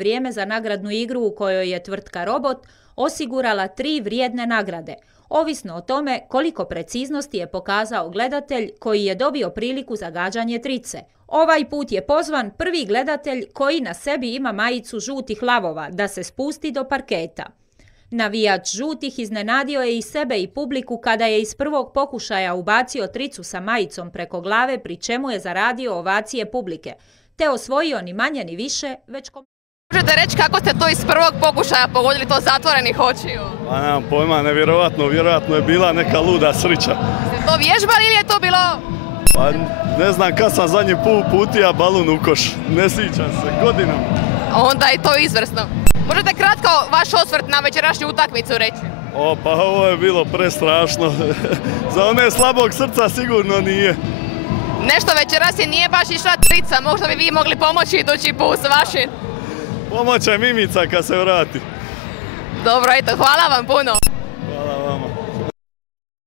vrijeme za nagradnu igru u kojoj je tvrtka Robot osigurala 3 vrijedne nagrade, ovisno o tome koliko preciznosti je pokazao gledatelj koji je dobio priliku za gađanje trice. Ovaj put je pozvan prvi gledatelj koji na sebi ima majicu žutih lavova da se spusti do parketa. Navijač žutih iznenadio je i sebe i publiku kada je iz prvog pokušaja ubacio tricu sa majicom preko glave, pri čemu je zaradio ovacije publike, te osvojio ni manje ni više, već Možete reći kako ste to iz prvog pokušaja pogodili, to zatvorenih očiju? Pa nemam pojma, nevjerovatno, vjerojatno je bila neka luda srića. Ste to vježbali ili je to bilo? Pa ne znam kad sam zadnji put putija balun u koš, ne sjećam se, godinama. Onda je to izvrsno. Možete kratko vaš osvrt na večerašnju utakmicu reći? Pa ovo je bilo prestrašno, za one slabog srca sigurno nije. Nešto večeras je nije baš išla trica, možda bi vi mogli pomoći idući put s vašim. Pomoć je Mimica kad se vrati. Dobro, eto, hvala vam puno. Hvala vama.